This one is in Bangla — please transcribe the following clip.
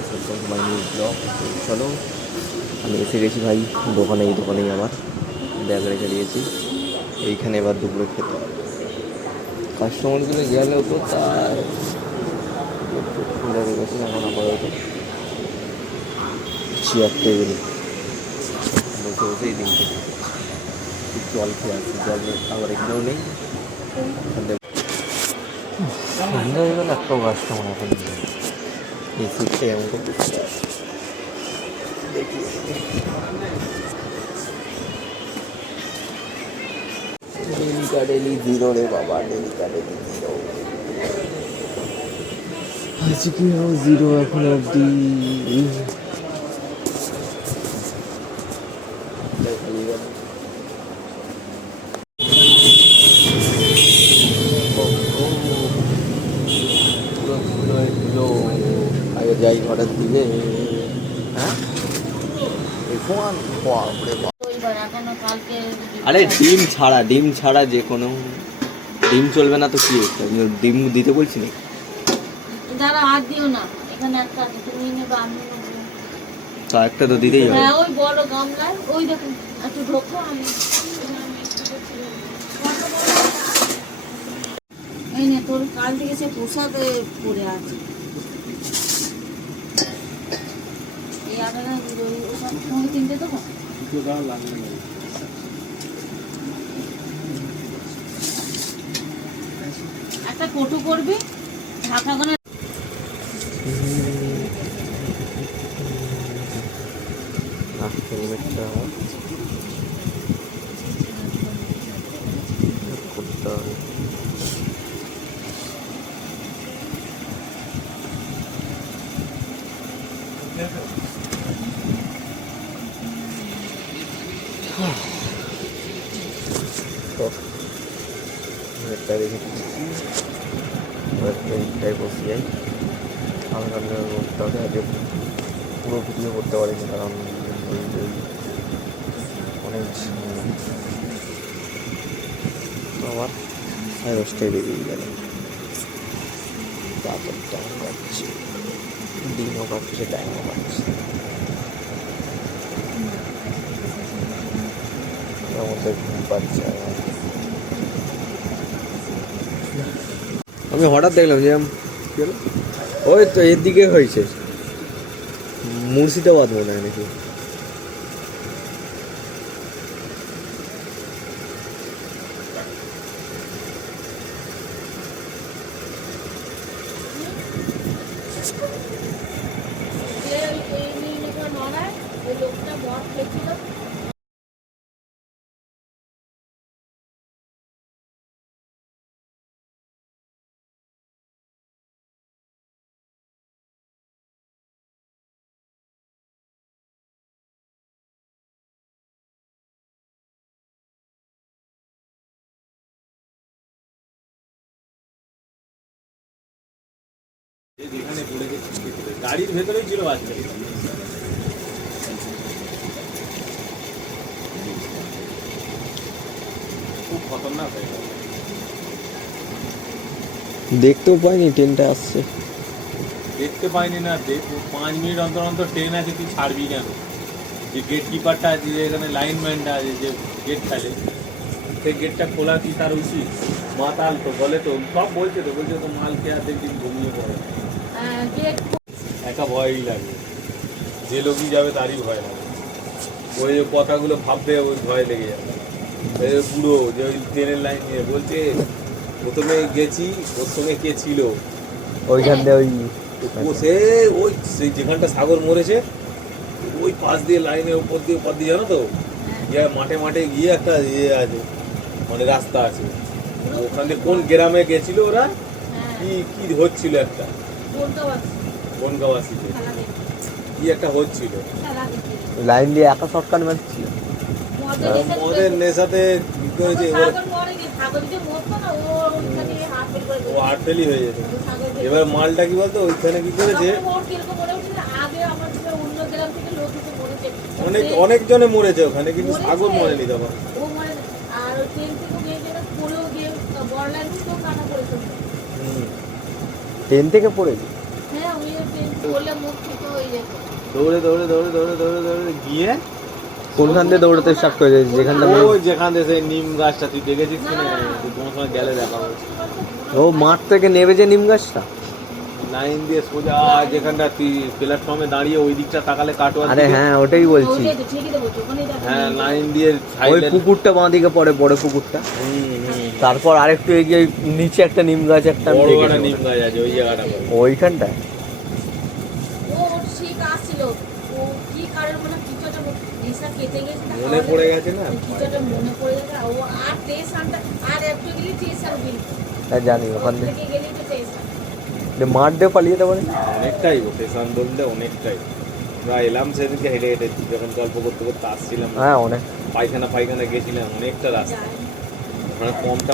Guys, welcome to my new blog. তো চলো, আমি এসে গেছি ভাই দোকানে। এই দোকানেই আমার ব্যাগ রেখে দিয়েছি। এইখানে এবার দুপুরে খেতে হবে। কাস্টমারগুলো গেলেও তো তার খুলে রেখেছি এখন আপাতত। চেয়ার টেবিল বসে বসেই দিন জল খেয়ে আসছি। জল আবার এখানেও নেই। সন্ধ্যা হয়ে গেল, একটাও কাস্টমার এখন নেই। এই সিটটা এমন করতে দেখি ডেলিকা ডেলি জিরো রে বাবা, ডেলিকা ডেলি জিরো। আজকেও জিরো এখন অব্দি। আগে যাই ঘরের দিকে। হ্যাঁ, আরে ডিম ছাড়া যে কোনো ডিম চলবে না তো কি হচ্ছে? ডিম দিতে বলছি না। দাঁড়া, আর দিও না। এখানে একটা আছে, তুমি নেবে, আমি নেবো। তা একটা তো দিতেই হবে। হ্যাঁ, ওই বড় গামলায় ওই দেখুন একটু ঢোকো। আমি এই নে, তোর কাল থেকে সে প্রসাদ পড়ে আছে। এই আটাটা ওসব তোমাকে কিনতে দেবো। একটা কটু করবি, ঢাকা করে। হেলমেটটা করতে হবে। হেলমেটটা রেখে দিচ্ছি। এবার ট্রেনটায় বসে যাই। হালকা করতে হবে। আগে পুরো ভিডিও করতে পারিনি, কারণ অনেক আমার 10:30 বেরিয়ে গেল। তারপর টাইম পাচ্ছি, দিনও পাচ্ছি, টাইমও পাচ্ছি। ওর মধ্যে ঘুম পাচ্ছে আমার। আমি হঠাৎ দেখলাম যে ওই তো এর দিকে হয়েছে, মুর্শিদাবাদ মনে হয় নাকি। লোকটা মদ খেয়েছিল। গাড়ির ভেতরেই ছিল বাচ্চা। খুব খতরনাক হয়ে গেল। দেখতেও পাইনি ট্রেনটা আসছে। দেখতে পাইনি না, 5 মিনিট অন্তর অন্তর ট্রেন আছে, তুই ছাড়বি কেন? যে গেট কিপারটা আছে, যে এখানে লাইনম্যানটা আছে, যে গেট ফেলে, সেই গেটটা খোলা কি তার উচিত? মাতাল তো বলে, তো সব বলছে তো মাল খেয়ে আর দেখবি ঘুমিয়ে পড়ে। একা ভয়ই লাগে, যে লোকই যাবে তারই ভয় লাগে। ওই যে কথাগুলো ভাববে, ওই ভয় লেগে যাবে। পুরো যে ওই ট্রেনের লাইন নিয়ে বলছে, প্রথমে গেছি, ওর সঙ্গে কে ছিল ওইখান দিয়ে সে ওই সেই যেখানটা সাগর মরেছে ওই পাশ দিয়ে লাইনের উপর দিয়ে জানো তো, মাঠে মাঠে গিয়ে একটা ইয়ে আছে, মানে রাস্তা আছে, ওখানে কোন গ্রামে গেছিল ওরা, কি কি হচ্ছিল একটা বনগাঁওয়াসিতে কি একটা হচ্ছিল, লাইন দিয়ে একা শর্টকাট মারছিল। মদের নেশাতে কি করেছে, ও হাটফেলি হয়ে যেত। এবার মালটা কি বলতো, ওইখানে কি করেছে, অনেক জনে মরেছে ওখানে, কিন্তু সাগর মরেনি তখন। ট্রেন থেকে পড়েছে। ওই দেখো দৌড়ে দৌড়ে দৌড়ে দৌড়ে দৌড়ে দৌড়ে গিয়ে কোনখান দিয়ে দৌড়াতে স্টার্ট করে দিয়েছি যেখানটা ওই যেখান থেকে সেই নিম গাছটা তুই দেখেছিস কিনা তুই তোমার সঙ্গে গেলে দেখাবো ও মাঠ থেকে নেবে যে নিম গাছটা। লাইন দিয়ে সোজা যেখানটা তুই প্ল্যাটফর্মে দাঁড়িয়ে ওই দিকটা তাকালে কাটোয়া আরে হ্যাঁ ওটাই বলছি। ওইটাই তো ঠিকই তো বলছো ওখানেই দেখো হ্যাঁ লাইন দিয়ে ওই সাইডে পুকুরটা বাঁ দিকে পড়ে, বড় পুকুরটা। তারপর আরেকটু এগিয়ে নিচে একটা নিম গাছ একটা আমি বড় একটা দেখেছি। নিম গাছ আছে ওই জায়গাটা বল। ওইখানটায় ও ঠিক আসছিল ও কি কারণ মানে কিছু একটা নেশা কেটে গেছে না, মনে পড়ে গেছে না কিছু একটা মনে পড়ে গেছে ও আর টেনশনটা আর একটু গেলে টেনশন বিল হ্যাঁ জানি ওখান থেকে গেলেই তো টেনশন মাঠ দিয়ে পালিয়ে যেতে পারে। অনেকটাই স্টেশন বলতে অনেকটাই আমরা এলাম সেদিনকে হেঁটে হেঁটে যখন গল্প করতে করতে আসছিলাম হ্যাঁ অনেক। পায়খানা গেছিলাম অনেকটা রাস্তা যায় ওখানে কমটা